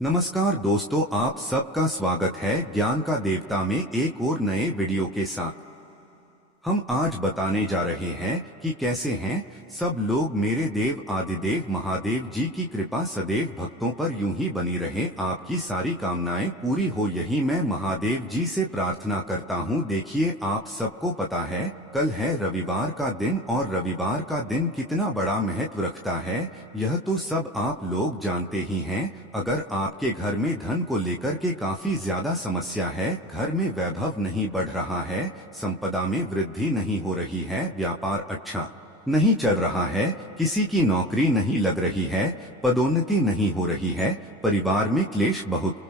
नमस्कार दोस्तों, आप सबका स्वागत है ज्ञान का देवता में एक और नए वीडियो के साथ। हम आज बताने जा रहे हैं कि कैसे हैं सब लोग। मेरे देव आदिदेव महादेव जी की कृपा सदैव भक्तों पर यूं ही बनी रहे, आपकी सारी कामनाएं पूरी हो, यही मैं महादेव जी से प्रार्थना करता हूं। देखिए, आप सबको पता है कल है रविवार का दिन, और रविवार का दिन कितना बड़ा महत्व रखता है यह तो सब आप लोग जानते ही हैं। अगर आपके घर में धन को लेकर के काफी ज्यादा समस्या है, घर में वैभव नहीं बढ़ रहा है, संपदा में वृद्धि नहीं हो रही है, व्यापार अच्छा नहीं चल रहा है, किसी की नौकरी नहीं लग रही है, पदोन्नति नहीं हो रही है, परिवार में क्लेश बहुत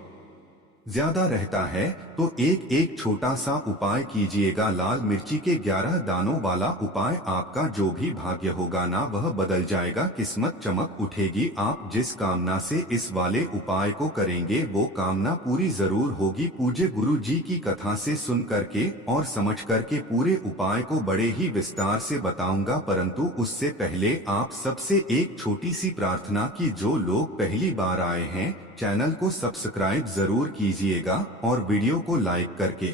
ज्यादा रहता है, तो एक एक छोटा सा उपाय कीजिएगा। लाल मिर्ची के 11 दानों वाला उपाय, आपका जो भी भाग्य होगा ना वह बदल जाएगा, किस्मत चमक उठेगी। आप जिस कामना से इस वाले उपाय को करेंगे वो कामना पूरी जरूर होगी। पूज्य गुरु जी की कथा से सुन करके और समझ करके पूरे उपाय को बड़े ही विस्तार से बताऊंगा, परंतु उससे पहले आप सबसे एक छोटी सी प्रार्थना की जो लोग पहली बार आए हैं चैनल को सब्सक्राइब जरूर कीजिएगा और वीडियो को लाइक करके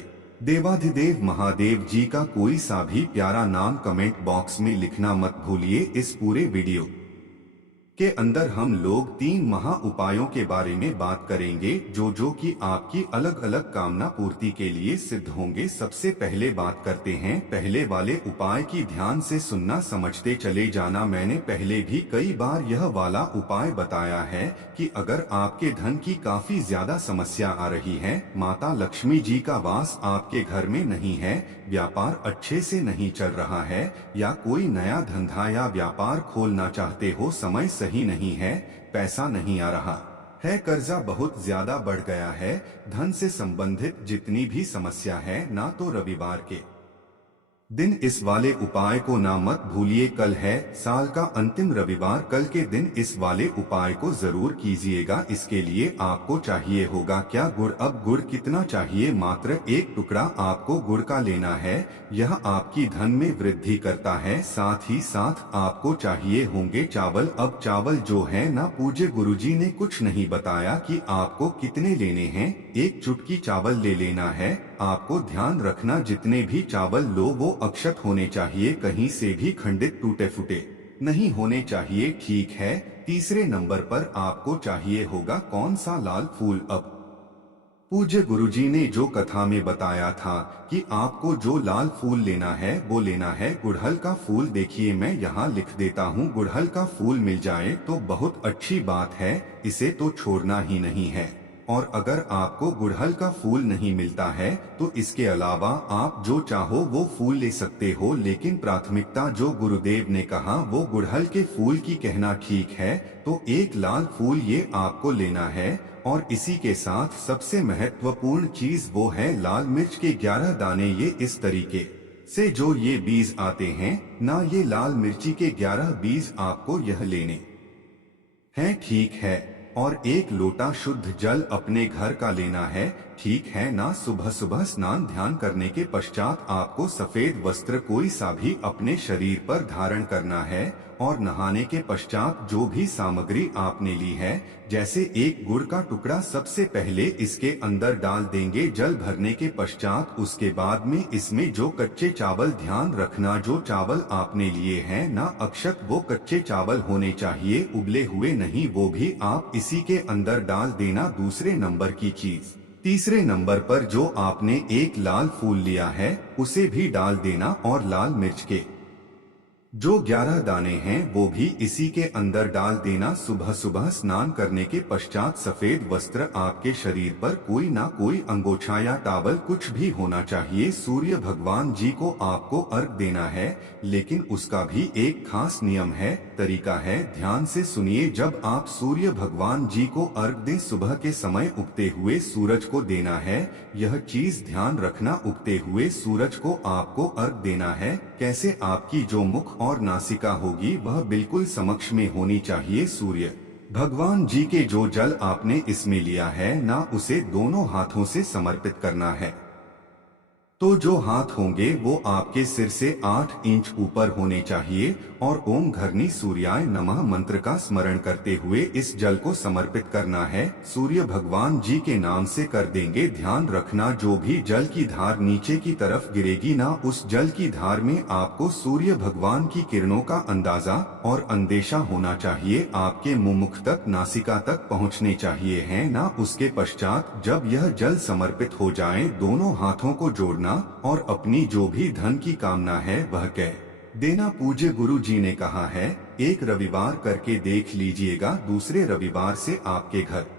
देवाधिदेव महादेव जी का कोई सा भी प्यारा नाम कमेंट बॉक्स में लिखना मत भूलिए। इस पूरे वीडियो के अंदर हम लोग 3 महा उपायों के बारे में बात करेंगे जो कि आपकी अलग अलग कामना पूर्ति के लिए सिद्ध होंगे। सबसे पहले बात करते हैं पहले वाले उपाय की, ध्यान से सुनना, समझते चले जाना। मैंने पहले भी कई बार यह वाला उपाय बताया है कि अगर आपके धन की काफी ज्यादा समस्या आ रही है, माता लक्ष्मी जी का वास आपके घर में नहीं है, व्यापार अच्छे से नहीं चल रहा है, या कोई नया धंधा या व्यापार खोलना चाहते हो, समय सही नहीं है, पैसा नहीं आ रहा है, कर्जा बहुत ज्यादा बढ़ गया है, धन से संबंधित जितनी भी समस्या है ना, तो रविवार के दिन इस वाले उपाय को ना मत भूलिए। कल है साल का अंतिम रविवार, कल के दिन इस वाले उपाय को जरूर कीजिएगा। इसके लिए आपको चाहिए होगा क्या, गुड़। अब गुड़ कितना चाहिए, मात्र 1 टुकड़ा आपको गुड़ का लेना है। यह आपकी धन में वृद्धि करता है। साथ ही साथ आपको चाहिए होंगे चावल। अब चावल जो है ना, पूज्य गुरुजी ने कुछ नहीं बताया कि आपको कितने लेने हैं, 1 चुटकी चावल ले लेना है। आपको ध्यान रखना जितने भी चावल लो वो अक्षत होने चाहिए, कहीं से भी खंडित टूटे फूटे नहीं होने चाहिए, ठीक है। तीसरे नंबर पर आपको चाहिए होगा कौन सा, लाल फूल। अब पूज्य गुरुजी ने जो कथा में बताया था कि आपको जो लाल फूल लेना है वो लेना है गुड़हल का फूल। देखिए, मैं यहाँ लिख देता हूँ, गुड़हल का फूल मिल जाए तो बहुत अच्छी बात है, इसे तो छोड़ना ही नहीं है। और अगर आपको गुड़हल का फूल नहीं मिलता है तो इसके अलावा आप जो चाहो वो फूल ले सकते हो, लेकिन प्राथमिकता जो गुरुदेव ने कहा वो गुड़हल के फूल की कहना ठीक है। तो 1 लाल फूल ये आपको लेना है। और इसी के साथ सबसे महत्वपूर्ण चीज वो है लाल मिर्च के 11 दाने। ये इस तरीके से जो ये बीज आते हैं ना, ये लाल मिर्ची के 11 बीज आपको यह लेने हैं, ठीक है। और 1 लोटा शुद्ध जल अपने घर का लेना है, ठीक है ना। सुबह सुबह स्नान ध्यान करने के पश्चात आपको सफेद वस्त्र कोई सा भी अपने शरीर पर धारण करना है। और नहाने के पश्चात जो भी सामग्री आपने ली है, जैसे 1 गुड़ का टुकड़ा सबसे पहले इसके अंदर डाल देंगे जल भरने के पश्चात। उसके बाद में इसमें जो कच्चे चावल, ध्यान रखना जो चावल आपने लिए हैं ना अक्षत, वो कच्चे चावल होने चाहिए, उबले हुए नहीं, वो भी आप इसी के अंदर डाल देना। दूसरे नंबर की चीज, तीसरे नंबर पर जो आपने 1 लाल फूल लिया है उसे भी डाल देना, और लाल मिर्च के जो 11 दाने हैं वो भी इसी के अंदर डाल देना। सुबह सुबह स्नान करने के पश्चात सफेद वस्त्र आपके शरीर पर कोई ना कोई अंगोछा या टावल कुछ भी होना चाहिए। सूर्य भगवान जी को आपको अर्घ देना है, लेकिन उसका भी एक खास नियम है, तरीका है, ध्यान से सुनिए। जब आप सूर्य भगवान जी को अर्घ दें, सुबह के समय उगते हुए सूरज को देना है। यह चीज ध्यान रखना, उगते हुए सूरज को आपको अर्घ देना है। कैसे, आपकी जो मुख और नासिका होगी वह बिल्कुल समक्ष में होनी चाहिए। सूर्य भगवान जी के जो जल आपने इसमें लिया है ना, उसे दोनों हाथों से समर्पित करना है। तो जो हाथ होंगे वो आपके सिर से 8 इंच ऊपर होने चाहिए और ओम घर्नी सूर्याय नमः मंत्र का स्मरण करते हुए इस जल को समर्पित करना है। सूर्य भगवान जी के नाम से कर देंगे। ध्यान रखना, जो भी जल की धार नीचे की तरफ गिरेगी ना, उस जल की धार में आपको सूर्य भगवान की किरणों का अंदाजा और अंदेशा होना चाहिए। आपके मुख तक, नासिका तक पहुँचने चाहिए है ना। उसके पश्चात जब यह जल समर्पित हो जाए, दोनों हाथों को जोड़ना और अपनी जो भी धन की कामना है वह कह देना। पूज्य गुरु जी ने कहा है, एक रविवार करके देख लीजिएगा, दूसरे रविवार से आपके घर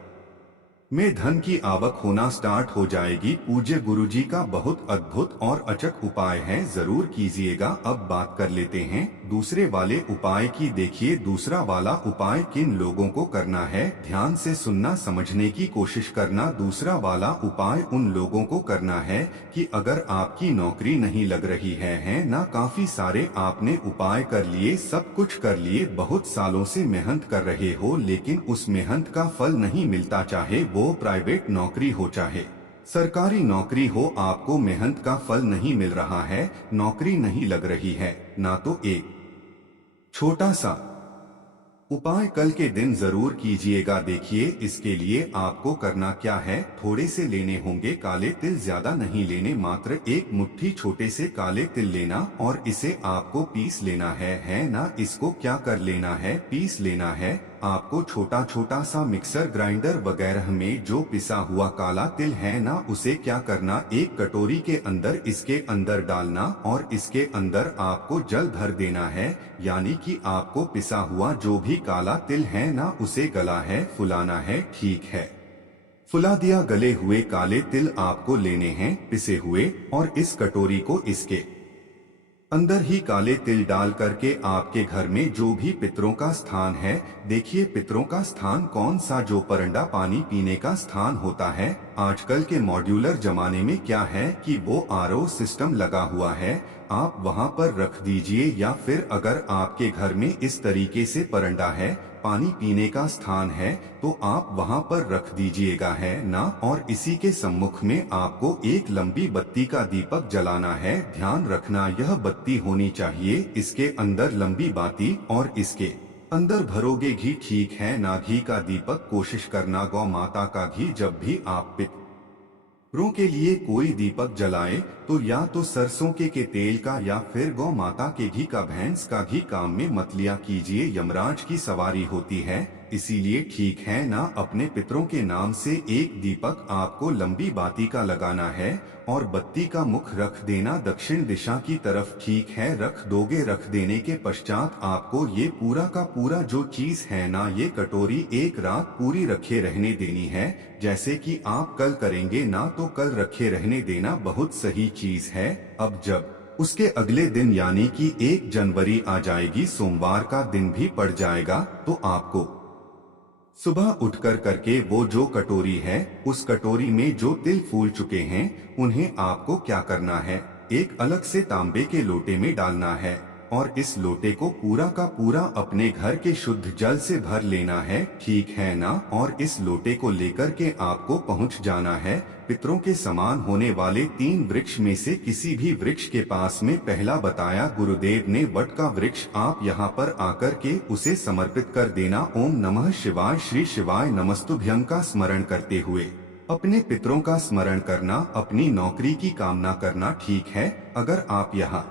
में धन की आवक होना स्टार्ट हो जाएगी। पूज्य गुरुजी का बहुत अद्भुत और अचक उपाय है, जरूर कीजिएगा। अब बात कर लेते हैं दूसरे वाले उपाय की। देखिए, दूसरा वाला उपाय किन लोगों को करना है, ध्यान से सुनना, समझने की कोशिश करना। दूसरा वाला उपाय उन लोगों को करना है कि अगर आपकी नौकरी नहीं लग रही है ना, काफी सारे आपने उपाय कर लिए, सब कुछ कर लिए, बहुत सालों से मेहनत कर रहे हो, लेकिन उस मेहनत का फल नहीं मिलता, चाहे वो प्राइवेट नौकरी हो चाहे सरकारी नौकरी हो, आपको मेहनत का फल नहीं मिल रहा है, नौकरी नहीं लग रही है ना, तो एक छोटा सा उपाय कल के दिन जरूर कीजिएगा। देखिए, इसके लिए आपको करना क्या है, थोड़े से लेने होंगे काले तिल, ज्यादा नहीं लेने, मात्र एक मुट्ठी छोटे से काले तिल लेना और इसे आपको पीस लेना है ना। इसको क्या कर लेना है, पीस लेना है। आपको छोटा छोटा सा मिक्सर ग्राइंडर वगैरह में जो पिसा हुआ काला तिल है ना, उसे क्या करना, एक कटोरी के अंदर इसके अंदर डालना और इसके अंदर आपको जल भर देना है। यानी कि आपको पिसा हुआ जो भी काला तिल है ना, उसे गला है, फुलाना है, ठीक है। फुला दिया गले हुए काले तिल आपको लेने हैं पिसे हुए, और इस कटोरी को इसके अंदर ही काले तिल डाल करके आपके घर में जो भी पितरों का स्थान है, देखिए पितरों का स्थान कौन सा, जो परंडा पानी पीने का स्थान होता है। आजकल के मॉड्यूलर जमाने में क्या है कि वो आरओ सिस्टम लगा हुआ है, आप वहां पर रख दीजिए, या फिर अगर आपके घर में इस तरीके से परंडा है, पानी पीने का स्थान है, तो आप वहां पर रख दीजिएगा है ना। और इसी के सम्मुख में आपको एक लंबी बत्ती का दीपक जलाना है। ध्यान रखना, यह बत्ती होनी चाहिए इसके अंदर लंबी बाती, और इसके अंदर भरोगे घी, ठीक है ना। घी का दीपक कोशिश करना गौ माता का घी। जब भी आप पितरों के लिए कोई दीपक जलाएं तो या तो सरसों के तेल का या फिर गौ माता के घी का, भैंस का घी काम में मत लिया कीजिए, यमराज की सवारी होती है, इसीलिए, ठीक है ना। अपने पितरों के नाम से एक दीपक आपको लंबी बाती का लगाना है और बत्ती का मुख रख देना दक्षिण दिशा की तरफ, ठीक है, रख दोगे। रख देने के पश्चात आपको ये पूरा का पूरा जो चीज है ना, ये कटोरी एक रात पूरी रखे रहने देनी है। जैसे कि आप कल करेंगे ना, तो कल रखे रहने देना, बहुत सही चीज है। अब जब उसके अगले दिन यानी कि 1 जनवरी आ जाएगी, सोमवार का दिन भी पड़ जाएगा, तो आपको सुबह उठकर करके वो जो कटोरी है, उस कटोरी में जो तिल फूल चुके हैं, उन्हें आपको क्या करना है, एक अलग से तांबे के लोटे में डालना है और इस लोटे को पूरा का पूरा अपने घर के शुद्ध जल से भर लेना है, ठीक है ना। और इस लोटे को लेकर के आपको पहुंच जाना है पितरों के समान होने वाले 3 वृक्ष में से किसी भी वृक्ष के पास में। पहला बताया गुरुदेव ने वट का वृक्ष, आप यहाँ पर आकर के उसे समर्पित कर देना। ओम नमः शिवाय, श्री शिवाय नमस्तुभ्यं का स्मरण करते हुए अपने पितरों का स्मरण करना, अपनी नौकरी की कामना करना, ठीक है। अगर आप यहाँ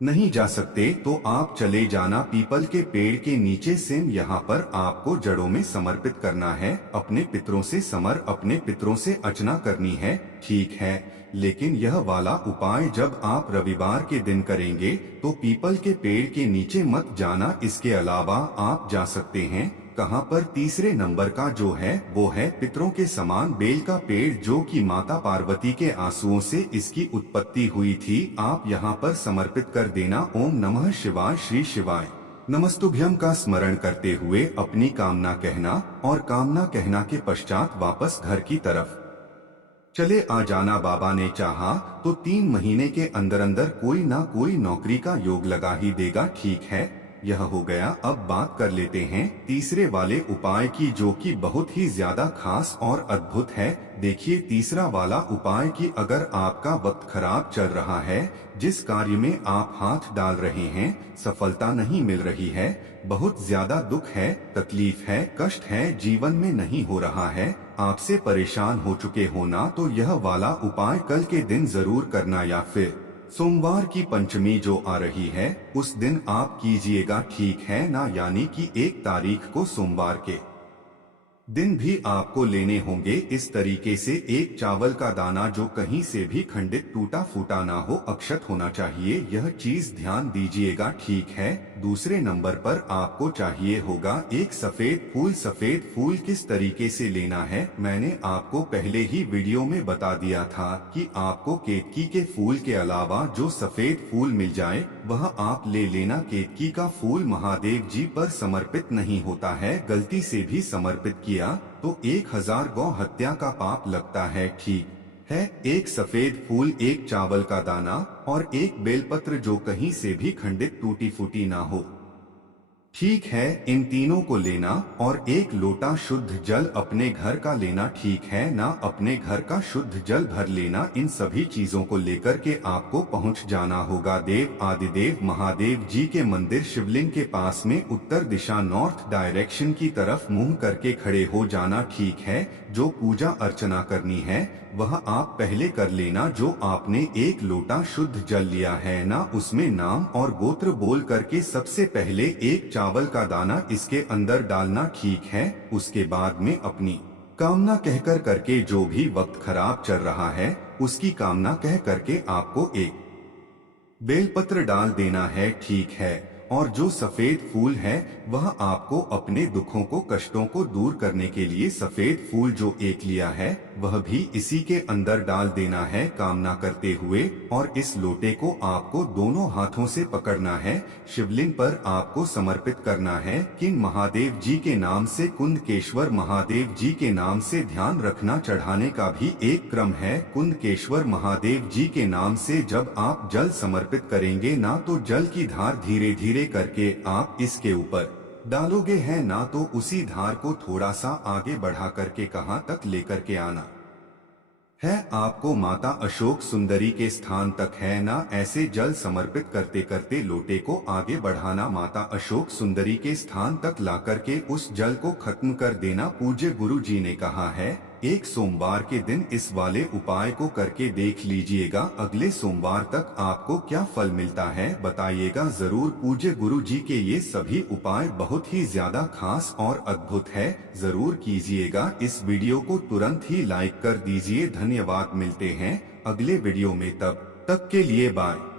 नहीं जा सकते तो आप चले जाना पीपल के पेड़ के नीचे, सेम यहाँ पर आपको जड़ों में समर्पित करना है। अपने पितरों से अपने पितरों से अर्चना करनी है, ठीक है। लेकिन यह वाला उपाय जब आप रविवार के दिन करेंगे तो पीपल के पेड़ के नीचे मत जाना। इसके अलावा आप जा सकते हैं कहाँ पर, तीसरे नंबर का जो है वो है पितरों के समान बेल का पेड़, जो कि माता पार्वती के आंसुओं से इसकी उत्पत्ति हुई थी। आप यहाँ पर समर्पित कर देना। ओम नमः शिवाय, श्री शिवाय नमस्तुभ्यं का स्मरण करते हुए अपनी कामना कहना, और कामना कहना के पश्चात वापस घर की तरफ चले आ जाना। बाबा ने चाहा तो 3 महीने के अंदर अंदर कोई ना कोई नौकरी का योग लगा ही देगा, ठीक है। यह हो गया। अब बात कर लेते हैं तीसरे वाले उपाय की, जो कि बहुत ही ज्यादा खास और अद्भुत है। देखिए तीसरा वाला उपाय कि अगर आपका वक्त खराब चल रहा है, जिस कार्य में आप हाथ डाल रहे हैं सफलता नहीं मिल रही है, बहुत ज्यादा दुख है, तकलीफ है, कष्ट है, जीवन में नहीं हो रहा है, आपसे परेशान हो चुके हो ना, तो यह वाला उपाय कल के दिन जरूर करना, या फिर सोमवार की पंचमी जो आ रही है उस दिन आप कीजिएगा, ठीक है ना। यानी कि 1 तारीख को सोमवार के दिन भी आपको लेने होंगे इस तरीके से एक चावल का दाना, जो कहीं से भी खंडित टूटा फूटा ना हो, अक्षत होना चाहिए। यह चीज ध्यान दीजिएगा, ठीक है। दूसरे नंबर पर आपको चाहिए होगा एक सफेद फूल। सफेद फूल किस तरीके से लेना है मैंने आपको पहले ही वीडियो में बता दिया था कि आपको केतकी के फूल के अलावा जो सफेद फूल मिल जाए वह आप ले लेना। केतकी का फूल महादेव जी पर समर्पित नहीं होता है, गलती से भी समर्पित किया तो 1000 गौ हत्या का पाप लगता है, ठीक है। एक सफेद फूल, एक चावल का दाना और एक बेलपत्र, जो कहीं से भी खंडित टूटी फूटी ना हो, ठीक है। इन तीनों को लेना और एक लोटा शुद्ध जल अपने घर का लेना, ठीक है ना। अपने घर का शुद्ध जल भर लेना। इन सभी चीजों को लेकर के आपको पहुंच जाना होगा देव आदिदेव महादेव जी के मंदिर शिवलिंग के पास में, उत्तर दिशा नॉर्थ डायरेक्शन की तरफ मुंह करके खड़े हो जाना, ठीक है। जो पूजा अर्चना करनी है वह आप पहले कर लेना। जो आपने एक लोटा शुद्ध जल लिया है ना, उसमें नाम और गोत्र बोल करके सबसे पहले एक चावल का दाना इसके अंदर डालना, ठीक है। उसके बाद में अपनी कामना कहकर करके, जो भी वक्त खराब चल रहा है उसकी कामना कह करके आपको एक बेलपत्र डाल देना है, ठीक है। और जो सफेद फूल है वह आपको अपने दुखों को, कष्टों को दूर करने के लिए सफेद फूल जो एक लिया है वह भी इसी के अंदर डाल देना है कामना करते हुए। और इस लोटे को आपको दोनों हाथों से पकड़ना है, शिवलिंग पर आपको समर्पित करना है। किंग महादेव जी के नाम से, कुंदकेश्वर महादेव जी के नाम से, ध्यान रखना चढ़ाने का भी एक क्रम है। कुंदकेश्वर महादेव जी के नाम से जब आप जल समर्पित करेंगे ना, तो जल की धार धीरे धीरे करके आप इसके ऊपर डालोगे है ना, तो उसी धार को थोड़ा सा आगे बढ़ा करके कहां तक लेकर के आना है आपको, माता अशोक सुंदरी के स्थान तक है ना। ऐसे जल समर्पित करते करते लोटे को आगे बढ़ाना, माता अशोक सुंदरी के स्थान तक ला करके उस जल को खत्म कर देना। पूज्य गुरु जी ने कहा है एक सोमवार के दिन इस वाले उपाय को करके देख लीजिएगा, अगले सोमवार तक आपको क्या फल मिलता है बताइएगा जरूर। पूज्य गुरु जी के ये सभी उपाय बहुत ही ज्यादा खास और अद्भुत है, जरूर कीजिएगा। इस वीडियो को तुरंत ही लाइक कर दीजिए। धन्यवाद, मिलते हैं अगले वीडियो में, तब तक के लिए बाय।